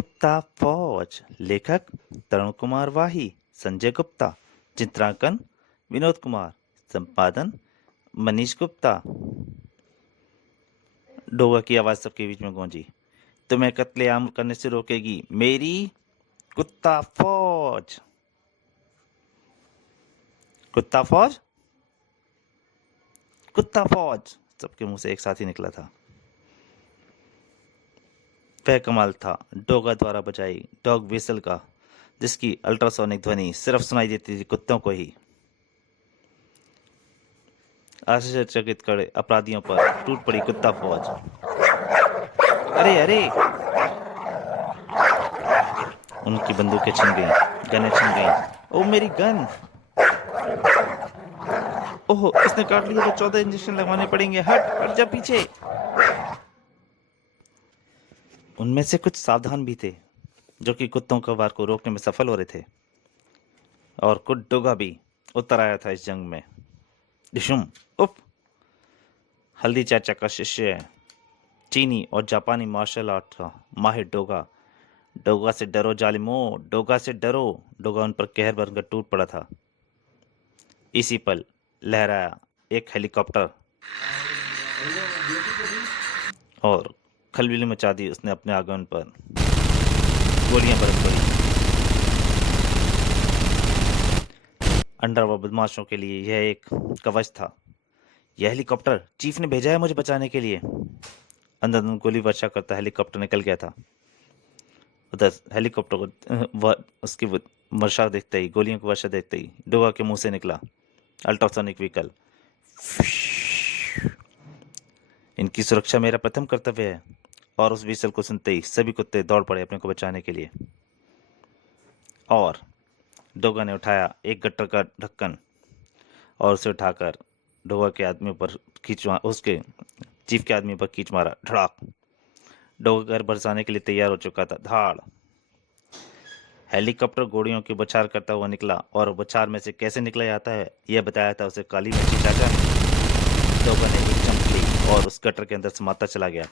कुत्ता फौज। लेखक तरुण कुमार वाही, संजय गुप्ता। चित्रांकन विनोद कुमार। संपादन मनीष गुप्ता। डोगा की आवाज सबके बीच में गूंजी। तुम्हें कत्लेआम करने से रोकेगी मेरी कुत्ता फौज। कुत्ता फौज, कुत्ता फौज, सबके मुंह से एक साथ ही निकला था। वह कमाल था डोगा द्वारा बजाई डॉग व्हिसल का, जिसकी अल्ट्रासोनिक ध्वनि सिर्फ सुनाई देती थी कुत्तों को ही। आश्चर्यचकित खड़े अपराधियों पर टूट पड़ी कुत्ता फौज। अरे अरे, उनकी बंदूकें छिन गईं, गनें छिन गईं। ओ मेरी गन! ओह, इसने काट लिया तो 14 इंजेक्शन लगवाने पड़ेंगे। हट हट जा पीछे। उनमें से कुछ सावधान भी थे, जो कि कुत्तों के वार को रोकने में सफल हो रहे थे, और कुछ डोगा भी उतर आया था इस जंग में। डिशुम! उफ! हल्दी चाचा का शिष्य है, चीनी और जापानी मार्शल आर्ट का माहिर डोगा। डोगा से डरो जालिमो, डोगा से डरो। डोगा उन पर कहर बनकर टूट पड़ा था। इसी पल लहराया एक हेलीकॉप्टर और खलबली मचा दी उसने अपने आगमन पर। गोलियां बरस पड़ी। अंडरवर्ल्ड बदमाशों के लिए यह एक कवच था। यह हेलीकॉप्टर चीफ ने भेजा है मुझे बचाने के लिए। अंधाधुंध गोली वर्षा करता हेलीकॉप्टर निकल गया था। उधर हेलीकॉप्टर को उसकी वर्षा देखते ही, गोलियों की वर्षा देखते ही डोगा के मुंह से निकला अल्ट्रासोनिक व्हीकल। इनकी सुरक्षा मेरा प्रथम कर्तव्य है। और उस व्हीसल को सुनते ही सभी कुत्ते दौड़ पड़े अपने को बचाने के लिए। और डोगा ने उठाया एक गट्टर का ढक्कन और उसे उठाकर डोगा के आदमी पर उसके चीफ के आदमी पर खींच मारा। धड़ाक! डोगा घर बरसाने के लिए तैयार हो चुका था। धाड़! हेलीकॉप्टर गोलियों की बौछार करता हुआ निकला, और बौछार में से कैसे निकला जाता है यह बताया था उसे काली मिर्ची चाचा ने। डोगा ने एक चमक ली और उस गटर के अंदर समाता चला गया।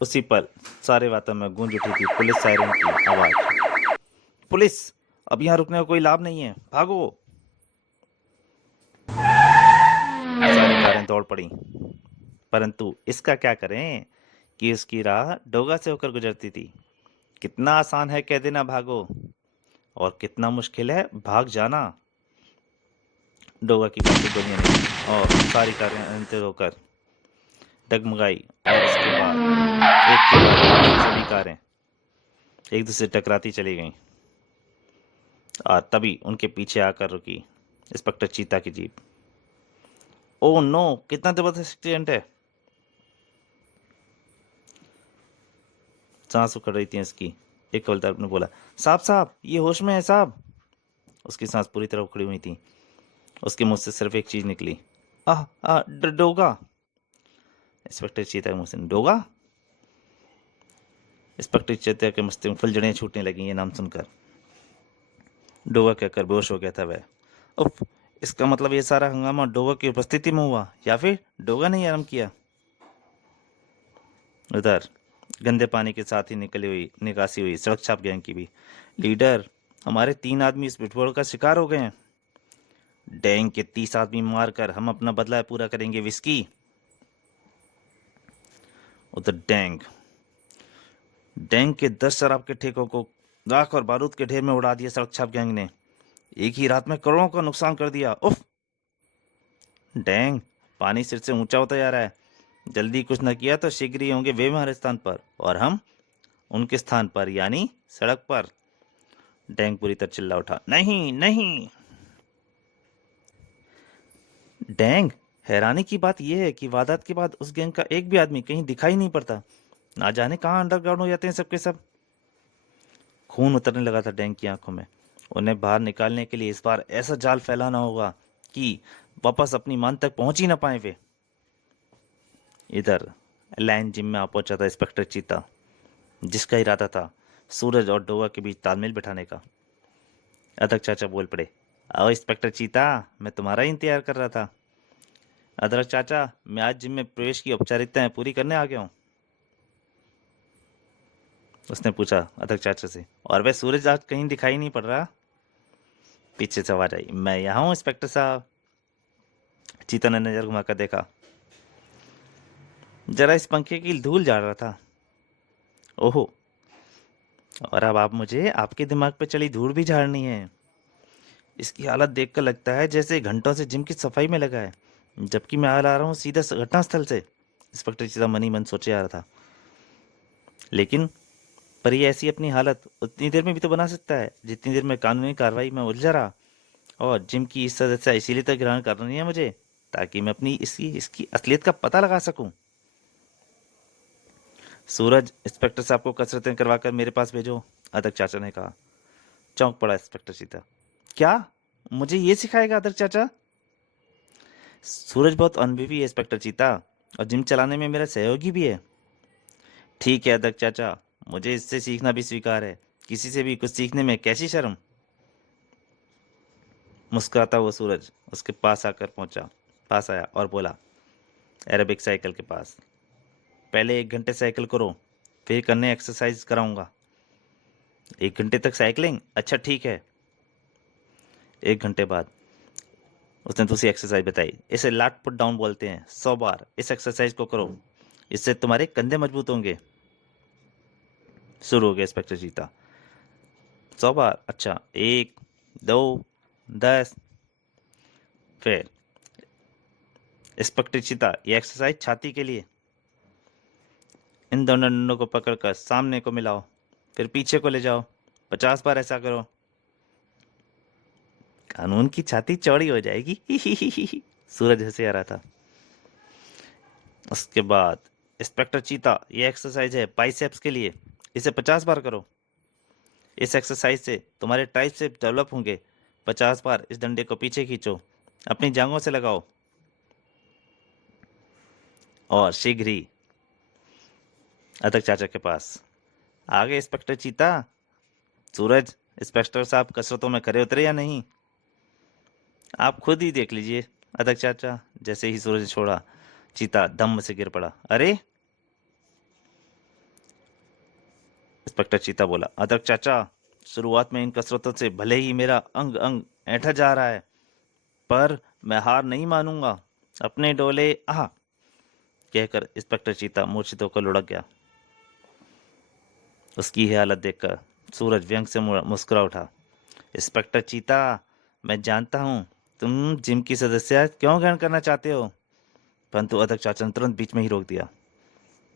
उसी पल सारे वातावरण में गूंज उठी थी पुलिस सायरन की आवाज। पुलिस! अब यहाँ रुकने का कोई लाभ नहीं है, भागो! सारी कारें दौड़ पड़ी, परंतु इसका क्या करें कि उसकी राह डोगा से होकर गुजरती थी। कितना आसान है कह देना भागो, और कितना मुश्किल है भाग जाना। डोगा की पीछे गोलियां निकली और सारी कारें अंतर होकर डगमगाई, और उसके बाद एक के बाद एक सभी कारें एक दूसरे से टकराती चली गईं। और तभी उनके पीछे आकर रुकी इंस्पेक्टर चीता की जीप। ओह नो, कितना जबरदस्त एक्सीडेंट है! सांस उखड़ रही थी उसकी। एक हवलदार ने बोला, साहब साहब, ये होश में है साहब। उसकी सांस पूरी तरह उखड़ी हुई थी। उसके मुंह से सिर्फ एक चीज निकली, डोगा। इंस्पेक्टर चीता के मुंह से डोगा। इंस्पेक्टर चीता के मस्तिष्क में फुलझड़ियां छूटने लगी ये नाम सुनकर। डोगा कहकर बेहोश हो गया था वह। उफ! इसका मतलब ये सारा हंगामा डोगा की उपस्थिति में हुआ, या फिर डोगा ने ही आरंभ किया। उधर गंदे पानी के साथ ही निकासी हुई सड़क छाप गैंग की भी। लीडर, हमारे 3 आदमी इस बिठबोड़ का शिकार हो गए हैं। डैंग के 30 आदमी मारकर हम अपना बदला पूरा करेंगे विस्की। उधर डैंग के 10 शराब के ठेकों को राख और बारूद के ढेर में उड़ा दिया सड़क छाप गैंग ने। एक ही रात में करोड़ों का नुकसान कर दिया। उफ! डैंग, पानी सिर से ऊंचा होता जा रहा है। जल्दी कुछ न किया तो शीघ्र ही होंगे वे हमारे स्थान पर, और हम उनके स्थान पर, यानी सड़क पर। डैंग पूरी तरह चिल्ला उठा, नहीं नहीं। डैंग, हैरानी की बात यह है कि वारदात के बाद उस गैंग का एक भी आदमी कहीं दिखाई नहीं पड़ता। ना जाने कहाँ अंडरग्राउंड हो जाते हैं सबके सब। खून उतरने लगा था डैंग की आंखों में। उन्हें बाहर निकालने के लिए इस बार ऐसा जाल फैलाना होगा कि वापस अपनी मान तक पहुंच ही ना पाए वे। इधर लाइन जिम में आ पहुंचा था इंस्पेक्टर चीता, जिसका इरादा था सूरज और डोगा के बीच तालमेल बिठाने का। अध्यक्ष चाचा बोल पड़े, आओ इंस्पेक्टर चीता, मैं तुम्हारा ही इंतजार कर रहा था। अदरक चाचा, मैं आज जिम में प्रवेश की औपचारिकताएं पूरी करने आ गया हूँ, उसने पूछा अदरक चाचा से। और वह सूरज आज कहीं दिखाई नहीं पड़ रहा। पीछे से आवाज आई, मैं यहाँ हूँ इंस्पेक्टर साहब। चीता ने नजर घुमाकर देखा, जरा इस पंखे की धूल झाड़ रहा था। ओहो, और अब आप मुझे आपके दिमाग पे चली धूल भी झाड़नी है। इसकी हालत देखकर लगता है जैसे घंटों से जिम की सफाई में लगा है, जबकि मैं आ रहा हूँ सीधा घटनास्थल से। इंस्पेक्टर चीता मनी मन सोचे आ रहा था। लेकिन पर ये ऐसी अपनी हालत उतनी देर में भी तो बना सकता है जितनी देर में कानूनी कार्रवाई में उलझा रहा। और जिम की इस सदस्य इसीलिए तो ग्रहण करनी है मुझे, ताकि मैं अपनी इसकी इसकी असलियत का पता लगा सकूं। सूरज, इंस्पेक्टर साहब को कसरतें करवाकर मेरे पास भेजो, अदक चाचा ने कहा। चौंक पड़ा इंस्पेक्टर चीता। क्या, मुझे ये सिखाएगा अदक चाचा? सूरज बहुत अनुभवी है इंस्पेक्टर चीता, और जिम चलाने में मेरा सहयोगी भी है। ठीक है अदक चाचा, मुझे इससे सीखना भी स्वीकार है। किसी से भी कुछ सीखने में कैसी शर्म। मुस्कुराता हुआ सूरज उसके पास आया और बोला, एरोबिक साइकिल के पास। पहले 1 घंटे साइकिल करो, फिर करने एक्सरसाइज कराऊंगा। 1 घंटे तक साइकिलिंग? अच्छा ठीक है। 1 घंटे बाद उसने दूसरी एक्सरसाइज बताई। इसे लाट पुट डाउन बोलते हैं। 100 बार इस एक्सरसाइज को करो, इससे तुम्हारे कंधे मजबूत होंगे। शुरू हो गया इंस्पेक्टर जीता। 100 बार? अच्छा, 1, 2, 10। फिर इंस्पेक्टर चीता, ये एक्सरसाइज छाती के लिए। इन दोनों डंडों को पकड़कर सामने को मिलाओ, फिर पीछे को ले जाओ। 50 बार ऐसा करो। कानून की छाती चौड़ी हो जाएगी। सूरज हंसे आ रहा था। उसके बाद, इंस्पेक्टर चीता, ये एक्सरसाइज है बाइसेप्स के लिए, इसे 50 बार करो। इस एक्सरसाइज से तुम्हारे ट्राइसेप्स डेवलप होंगे। 50 बार इस डंडे को पीछे खींचो, अपनी जांघों से लगाओ, और शीघ्र ही अदक चाचा के पास। आगे इंस्पेक्टर चीता। सूरज, इंस्पेक्टर साहब कसरतों में खरे उतरे या नहीं, आप खुद ही देख लीजिए। अदक चाचा। जैसे ही सूरज छोड़ा, चीता धम्म से गिर पड़ा। अरे, इंस्पेक्टर चीता बोला, अदक चाचा, शुरुआत में इन कसरतों से भले ही मेरा अंग अंग ऐंठा जा रहा है, पर मैं हार नहीं मानूंगा। अपने डोले आह, कहकर इंस्पेक्टर चीता मूर्छित होकर लुढ़क गया। उसकी यह हालत देखकर सूरज व्यंग से मुस्कुरा उठा। इंस्पेक्टर चीता, मैं जानता हूँ तुम जिम की सदस्य क्यों ग्रहण करना चाहते हो, परंतु अदक चाचा ने तुरंत बीच में ही रोक दिया।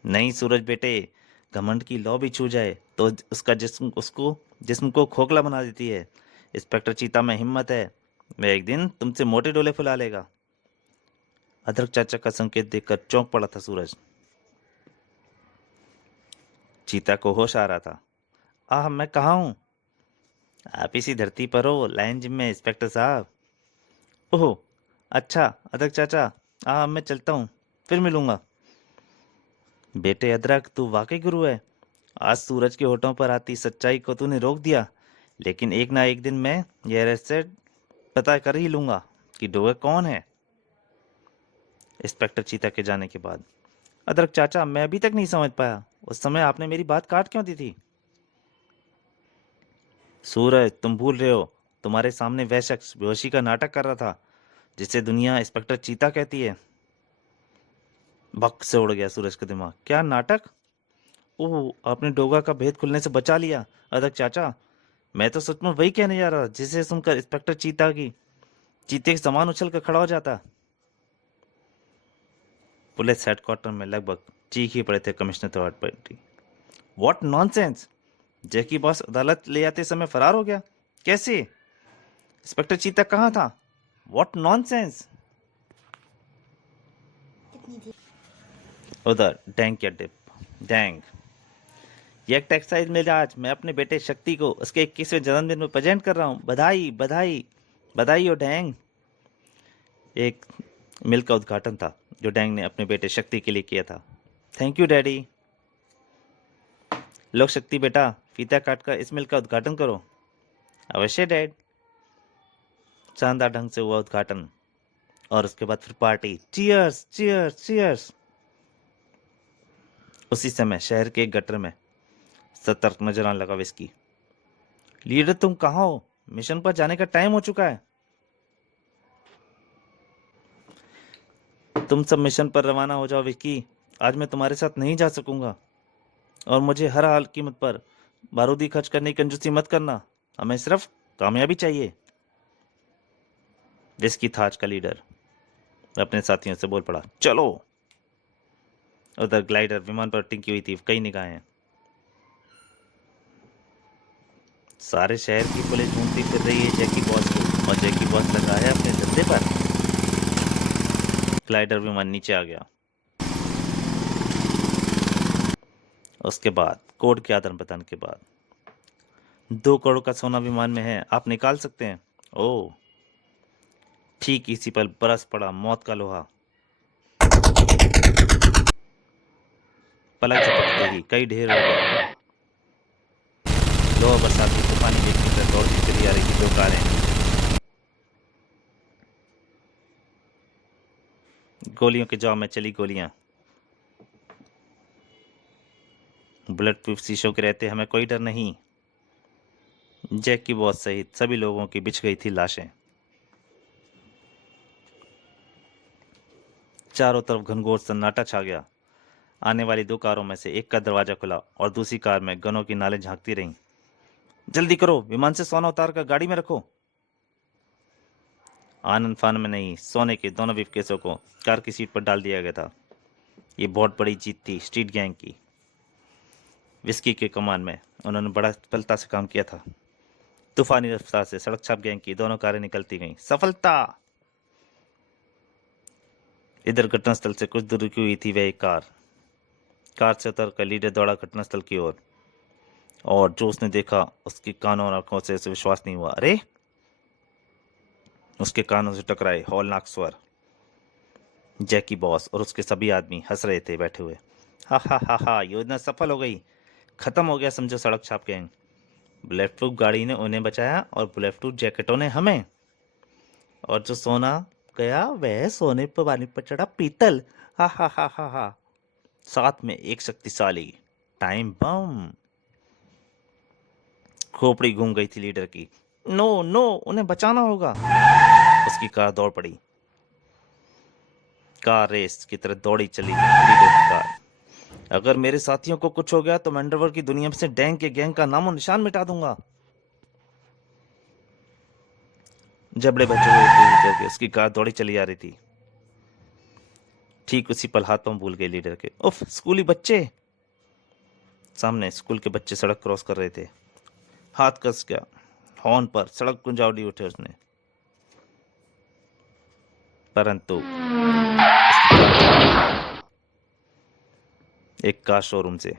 नहीं सूरज बेटे, घमंड की लौ भी छू जाए तो उसका जिस्म को खोखला बना देती है। इंस्पेक्टर चीता में हिम्मत है, मैं एक दिन तुमसे मोटे डोले फुला लेगा। अदरक चाचा का संकेत देखकर चौंक पड़ा था सूरज। चीता को होश आ रहा था। आह, मैं कहाँ हूँ? आप इसी धरती पर हो, लायन जिम में इंस्पेक्टर साहब। ओह, अच्छा अदरक चाचा, मैं चलता हूँ, फिर मिलूंगा। बेटे अदरक, तू वाकई गुरु है। आज सूरज के होठों पर आती सच्चाई को तूने रोक दिया, लेकिन एक ना एक दिन मैं यह रहस्य पता कर ही लूंगा कि डोगर कौन है। इंस्पेक्टर चीता के जाने के बाद, अदरक चाचा, मैं अभी तक नहीं समझ पाया, उस समय आपने मेरी बात काट क्यों दी थी? सूरज, तुम भूल रहे हो, तुम्हारे सामने वह शख्स बेहोशी का नाटक कर रहा था जिसे दुनिया इंस्पेक्टर चीता कहती है। भक से उड़ गया सूरज का दिमाग। क्या नाटक? ओह, आपने डोगा का भेद खुलने से बचा लिया अदक चाचा। मैं तो सच में वही कहने जा रहा था जिसे सुनकर इंस्पेक्टर चीते के समान उछल कर खड़ा हो जाता। पुलिस हेडक्वार्टर में लगभग चीख ही पड़े थे commissioner third party. What nonsense! Jackie boss अदालत ले आते समय फरार हो गया, कैसे? इंस्पेक्टर चीता कहाँ था? What nonsense! उधर डैंग के अड्डे। डैंग, यह टेक्सटाइल मिल आज मैं अपने बेटे शक्ति को उसके 21वें जन्मदिन में प्रेजेंट कर रहा हूँ। बधाई बधाई बधाई हो डैंग। एक मिल का उद्घाटन था जो डैंग ने अपने बेटे शक्ति के लिए किया था। Thank you daddy. लो शक्ति बेटा, फीता काट कर इस मिल का उद्घाटन करो। अवश्य डैड। शानदार ढंग से हुआ उद्घाटन, और उसके बाद फिर पार्टी, चीयर्स चीयर्स चीयर्स। उसी समय शहर के एक गटर में सतर्क नजर आने लगा विस्की। लीडर तुम कहाँ हो? मिशन पर जाने का टाइम हो चुका है। तुम सब मिशन पर रवाना हो जाओ विक्की, आज मैं तुम्हारे साथ नहीं जा सकूंगा। और मुझे हर हाल कीमत पर बारूदी खर्च करने की कंजूसी मत करना, हमें सिर्फ कामयाबी चाहिए। विस्की था आज का लीडर, अपने साथियों से बोल पड़ा, चलो। उधर ग्लाइडर विमान पर टिकी हुई थी, कई निगाहें। सारे शहर की पुलिस ढूंढती फिर रही है जैकी बॉस को, और जैकी बॉस लगा है अपने धंधे पर। ग्लाइडर विमान नीचे आ गया। उसके बाद कोड के आदान प्रदान के बाद 2 करोड़ का सोना विमान में है, आप निकाल सकते हैं। ओह। ठीक इसी पर बरस पड़ा मौत का लोहा। पलक झपकते ही कई ढेर हो गए। लोहा बरसाती तूफानी वेग की तरह दौड़ती चली आ रही थी 2 कारें। गोलियों के जवाब में चली गोलियां। बुलेट प्रूफ शीशों के रहते हमें कोई डर नहीं। जैक की बॉस सहित सभी लोगों की बिछ गई थी लाशें। चारों तरफ घनघोर सन्नाटा छा गया। आने वाली 2 कारों में से एक का दरवाजा खुला और दूसरी कार में गनों की नालें झांकती रहीं। जल्दी करो, विमान से सोना उतार कर गाड़ी में रखो। आनंद फान में नहीं, सोने के दोनों ब्रीफकेसों को कार की सीट पर डाल दिया गया था। ये बहुत बड़ी जीत थी स्ट्रीट गैंग की। विस्की के कमान में उन्होंने बड़ा सफलता से काम किया था। तूफानी रफ्तार से सड़क छाप गैंग की दोनों कारें निकलती गईं। सफलता। इधर घटनास्थल से कुछ दूर रुकी हुई थी वह एक कार। कार से उतरकर लीडर दौड़ा घटनास्थल की ओर, और जो उसने देखा उसकी कानों और आंखों से उसे विश्वास नहीं हुआ। अरे! उसके कानों से टकराए हौलनाक स्वर। जैकी बॉस और उसके सभी आदमी हंस रहे थे बैठे हुए। हा हा हा हा, योजना सफल हो गई, खत्म हो गया समझो सड़क छाप गैंग। बुलेट प्रूफ गाड़ी ने उन्हें बचाया और बुलेट प्रूफ जैकेटों ने हमें। और जो सोना गया वह सोने पर पानी पर चढ़ा पीतल। हा हा हा हा हा। साथ में एक शक्तिशाली टाइम बम। खोपड़ी घूम गई थी लीडर की। नो नो, उन्हें बचाना होगा। उसकी कार दौड़ पड़ी। कार रेस की तरह दौड़ी चली लीडर की कार। अगर मेरे साथियों को कुछ हो गया तो मैं अंडरवर्ल्ड की दुनिया से डैंग के गैंग का नामो निशान मिटा दूंगा। जबड़े बचे हुए लीडर के उसकी कार दौड़ी चली आ रही थी। ठीक उसी पल हाथ पांव भूल गए लीडर के। उफ, स्कूली बच्चे। सामने स्कूल के बच्चे सड़क क्रॉस कर रहे थे। हाथ कस गया हॉर्न पर, सड़क गुंजावड़ी उठे उसने। परंतु एक कार शोरूम से।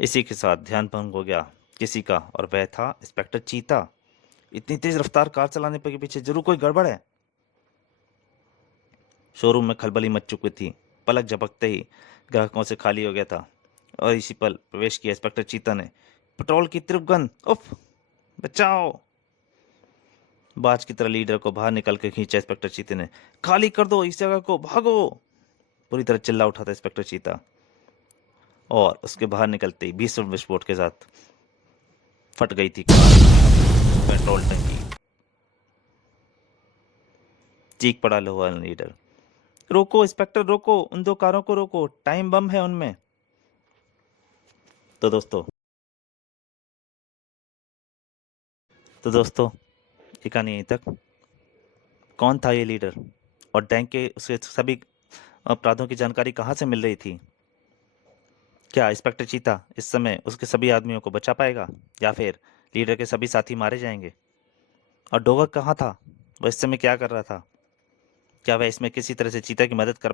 इसी के साथ ध्यान भंग हो गया किसी का, और वह था इंस्पेक्टर चीता। इतनी तेज रफ्तार कार चलाने के पीछे जरूर कोई गड़बड़ है। शोरूम में खलबली मच चुकी थी। पलक झपकते ही ग्राहकों से खाली हो गया था, और इसी पल प्रवेश किया इंस्पेक्टर चीता ने। पेट्रोल की तरफ गन। उफ, बचाओ। बाज की तरह लीडर को बाहर निकल कर खींचा इंस्पेक्टर चीते ने। खाली कर दो इस जगह को, भागो। पूरी तरह चिल्ला उठा था इंस्पेक्टर चीता, और उसके बाहर निकलते ही भीषण विस्फोट के साथ फट गई थी पेट्रोल टंकी। चीख पड़ा लोहा लीडर। रोको इंस्पेक्टर, रोको, उन 2 कारों को रोको, टाइम बम है उनमें। तो दोस्तों ये कहानी यहीं तक। कौन था ये लीडर, और डैंग के उसके सभी अपराधों की जानकारी कहाँ से मिल रही थी? क्या इंस्पेक्टर चीता इस समय उसके सभी आदमियों को बचा पाएगा, या फिर लीडर के सभी साथी मारे जाएंगे? और डोगा कहाँ था? वह इस समय क्या कर रहा था? क्या वह इसमें किसी तरह से चीता की मदद कर